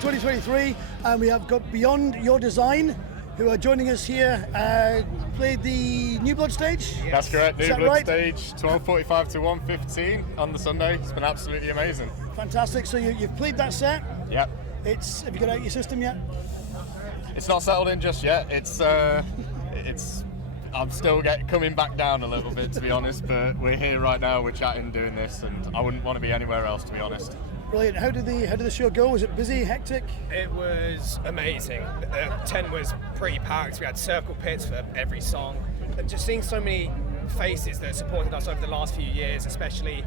2023, and we have got Beyond Your Design, who are joining us here. Played the New Blood stage? Yes. That's correct, New Blood right? stage, 12:45 to 1:15 on the Sunday. It's been absolutely amazing. Fantastic. So you've played that set? Yep. Have you got out your system yet? It's not settled in just yet. I'm still coming back down a little bit, to be honest, but we're here right now, we're chatting, doing this, and I wouldn't want to be anywhere else, to be honest. Brilliant. How did the show go? Was it busy, hectic? It was amazing. The tent was pretty packed. We had circle pits for every song, and just seeing so many faces that supported us over the last few years, especially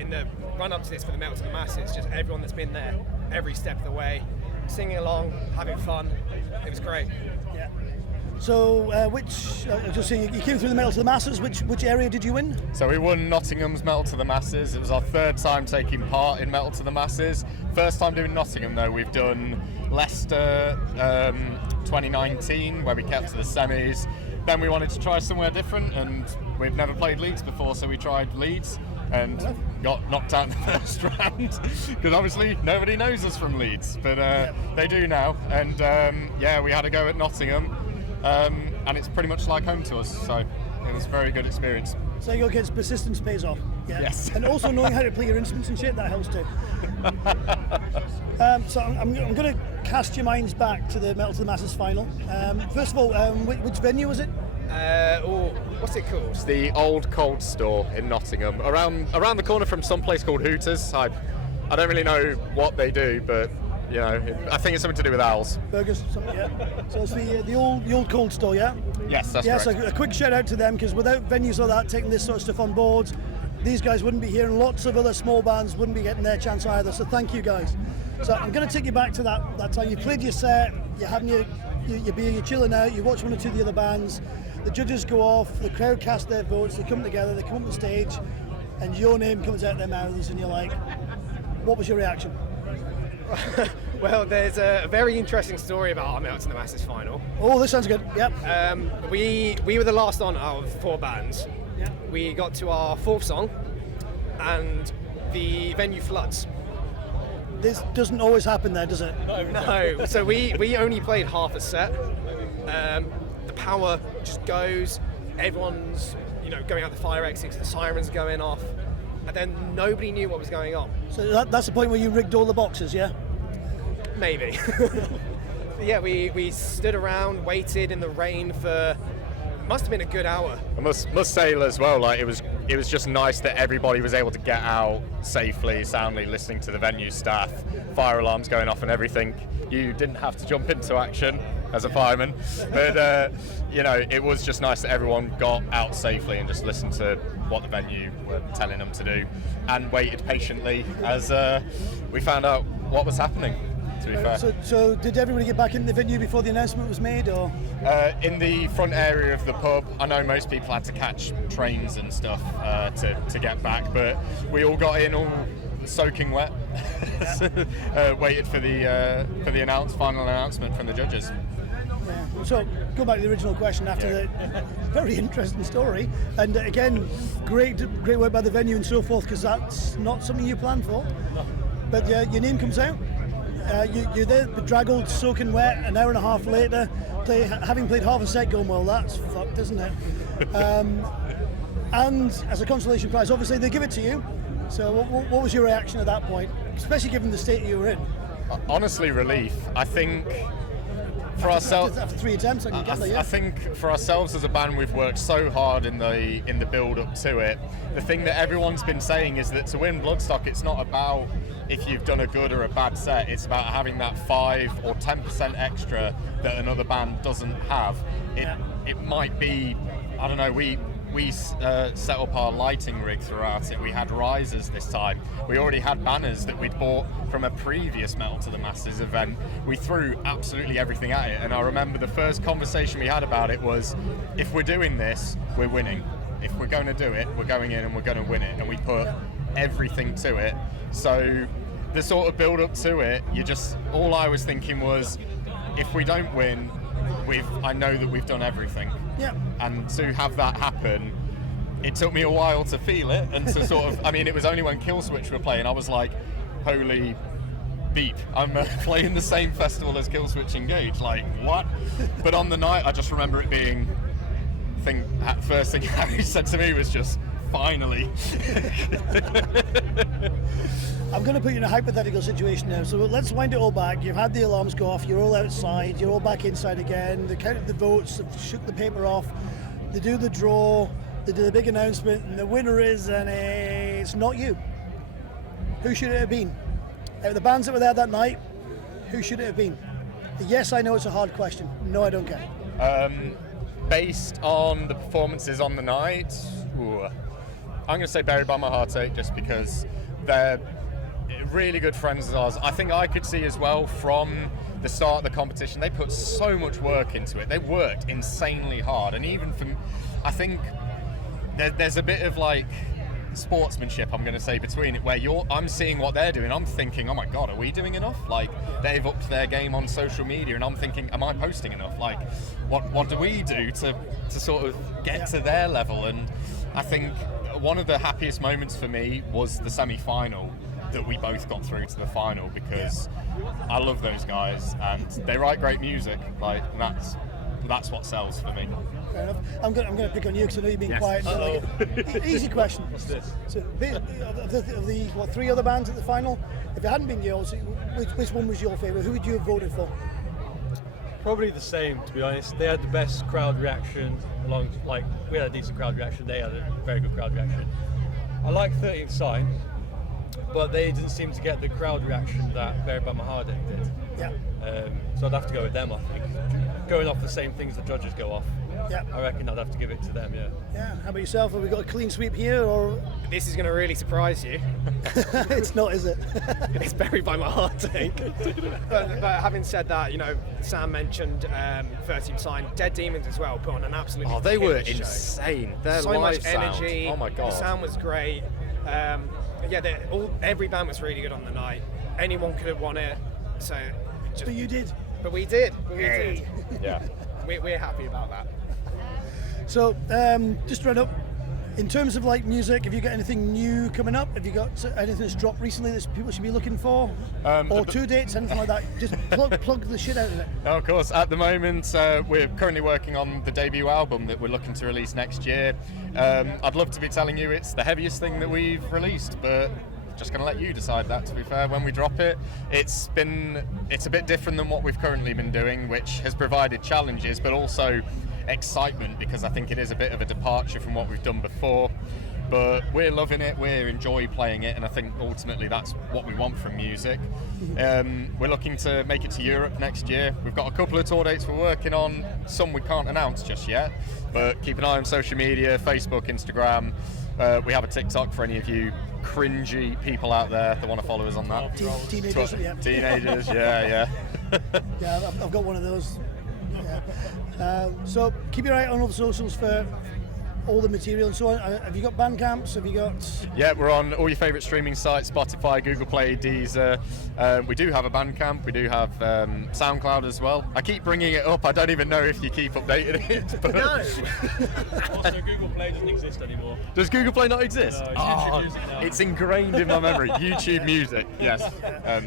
in the run-up to this for the Metal to the Masses, just everyone that's been there every step of the way, singing along, having fun. It was great. Yeah. So, just so you came through the Metal to the Masses, which area did you win? So we won Nottingham's Metal to the Masses. It was our third time taking part in Metal to the Masses. First time doing Nottingham though. We've done Leicester 2019 where we kept to the semis. Then we wanted to try somewhere different, and we've never played Leeds before, so we tried Leeds and got knocked out in the first round because obviously nobody knows us from Leeds, but they do now. And we had a go at Nottingham. And it's pretty much like home to us, so it was a very good experience. So your kids' persistence pays off. Yeah. Yes. And also knowing how to play your instruments and shit, that helps too. So I'm going to cast your minds back to the Metal to the Masses final. First of all, which venue was it? What's it called? It's the old Cold Store in Nottingham, around the corner from some place called Hooters. I don't really know what they do, but you know, I think it's something to do with owls. Burgers, something, yeah. So it's the old Cold Store, yeah? Yes, that's correct. So a quick shout out to them, because without venues like that taking this sort of stuff on board, these guys wouldn't be here, and lots of other small bands wouldn't be getting their chance either. So thank you guys. So I'm going to take you back to that time. You played your set, you're having your beer, you're chilling out, you watch one or two of the other bands, the judges go off, the crowd cast their votes, they come together, they come up on stage, and your name comes out their mouths, and you're like, what was your reaction? Well, there's a very interesting story about our Metal to the Masses final. Oh, this sounds good. Yep. We were the last on out of 4 bands. Yeah. We got to our 4th song, and the venue floods. This doesn't always happen there, does it? No. So we only played half a set. The power just goes. Everyone's going out the fire exits. The sirens going off, and then nobody knew what was going on. So that's the point where you rigged all the boxes, yeah? Maybe. Yeah, we stood around, waited in the rain for, must have been a good hour. I must say as well, like it was just nice that everybody was able to get out safely, soundly, listening to the venue staff, fire alarms going off and everything. You didn't have to jump into action as a fireman, but it was just nice that everyone got out safely and just listened to what the venue were telling them to do, and waited patiently as we found out what was happening. To be fair. So did everybody get back in the venue before the announcement was made, or? In the front area of the pub, I know most people had to catch trains and stuff to get back, but we all got in all soaking wet. Waited for the final announcement from the judges. Yeah. So go back to the original question after the very interesting story, and again, great work by the venue and so forth, because that's not something you planned for. No. But your name comes out. You're there, bedraggled, soaking wet, an hour and a half later, having played half a set, going, well, that's fucked, isn't it? And as a consolation prize, obviously they give it to you. So what was your reaction at that point, especially given the state you were in? Honestly, relief. I think for ourselves, after 3 attempts, I think for ourselves as a band, we've worked so hard in the build up to it. The thing that everyone's been saying is that to win Bloodstock, it's not about if you've done a good or a bad set. It's about having that 5 or 10% extra that another band doesn't have. It might be, I don't know. We set up our lighting rig throughout it. We had risers this time. We already had banners that we'd bought from a previous Metal to the Masses event. We threw absolutely everything at it, and I remember the first conversation we had about it was, if we're doing this, we're winning. If we're going to do it, we're going in and we're going to win it, and we put everything to it. So the sort of build up to it, all I was thinking was, if we don't win, I know that we've done everything. Yeah. And to have that happen, it took me a while to feel it, and to sort of, it was only when Killswitch were playing, I was like, holy beep, I'm playing the same festival as Killswitch Engage, like, what? But on the night, I just remember it being, first thing Harry said to me was just, finally. I'm going to put you in a hypothetical situation now, so let's wind it all back. You've had the alarms go off, you're all outside, you're all back inside again, they counted the votes, they've shook the paper off, they do the draw, they do the big announcement, and the winner is, and it's not you. Who should it have been? Out of the bands that were there that night, who should it have been? Yes, I know it's a hard question. No, I don't care. Based on the performances on the night, I'm going to say Buried by My Heartache, just because they're really good friends of ours. I think I could see as well from the start of the competition, they put so much work into it. They worked insanely hard, and even from, I think there's a bit of like sportsmanship, I'm going to say, between it, where I'm seeing what they're doing, I'm thinking, oh my god, are we doing enough? Like, they've upped their game on social media, and I'm thinking, am I posting enough? Like, what do we do to sort of get to their level? And I think one of the happiest moments for me was the semi-final, that we both got through to the final, because I love those guys and they write great music. Like, that's what sells for me. Fair enough. I'm going to pick on you because I know you've been quiet. Easy question. What's this? So, of the 3 other bands at the final, if it hadn't been yours, which one was your favourite? Who would you have voted for? Probably the same, to be honest. They had the best crowd reaction. We had a decent crowd reaction. They had a very good crowd reaction. I like 13th Sign, but they didn't seem to get the crowd reaction that Buried by My Heartache did. Yeah. So I'd have to go with them, I think. Going off the same things the judges go off. Yeah. I reckon I'd have to give it to them, yeah. Yeah. How about yourself? Have we got a clean sweep here, or? This is going to really surprise you. It's not, is it? It's Buried by My Heartache. but having said that, Sam mentioned 13th Sign, Dead Demons as well put on an absolutely they were killer show. Insane. Their so live much energy. Sound. Oh my god. The sound was great. Every band was really good on the night. Anyone could have won it. So. But you did. But we did. Did. Yeah. We're happy about that. So, just to run up, in terms of like music, have you got anything new coming up? Have you got anything that's dropped recently that people should be looking for? Or tour dates, anything like that? Just plug the shit out of it. Oh, of course. At the moment, we're currently working on the debut album that we're looking to release next year. I'd love to be telling you it's the heaviest thing that we've released, but just going to let you decide that, to be fair, when we drop it. It's a bit different than what we've currently been doing, which has provided challenges, but also excitement, because I think it is a bit of a departure from what we've done before. But we're loving it, we enjoy playing it, and I think ultimately that's what we want from music. We're looking to make it to Europe next year. We've got a couple of tour dates we're working on, some we can't announce just yet, but keep an eye on social media, Facebook, Instagram. We have a TikTok for any of you cringy people out there that want to follow us on that. Teenagers, yeah. Teenagers, yeah. Yeah, I've got one of those. Yeah. So keep your eye on all the socials for all the material and so on. Have you got Bandcamps? Have you got? Yeah, we're on all your favourite streaming sites: Spotify, Google Play, Deezer. We do have a Bandcamp. We do have SoundCloud as well. I keep bringing it up. I don't even know if you keep updating it. But No. Also, Google Play doesn't exist anymore. Does Google Play not exist? No, it's YouTube Music now. It's ingrained in my memory. YouTube Music, yes.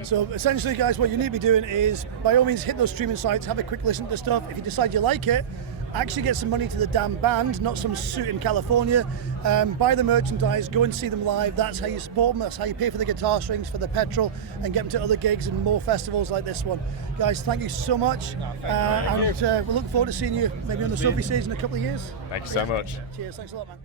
So essentially, guys, what you need to be doing is, by all means, hit those streaming sites, have a quick listen to stuff. If you decide you like it, actually get some money to the damn band, not some suit in California. Buy the merchandise, go and see them live. That's how you support them. That's how you pay for the guitar strings, for the petrol, and get them to other gigs and more festivals like this one. Guys, thank you so much. And we're looking forward to seeing you maybe on the Sophie stage in a couple of years. Thank you so much. Cheers. Thanks a lot, man.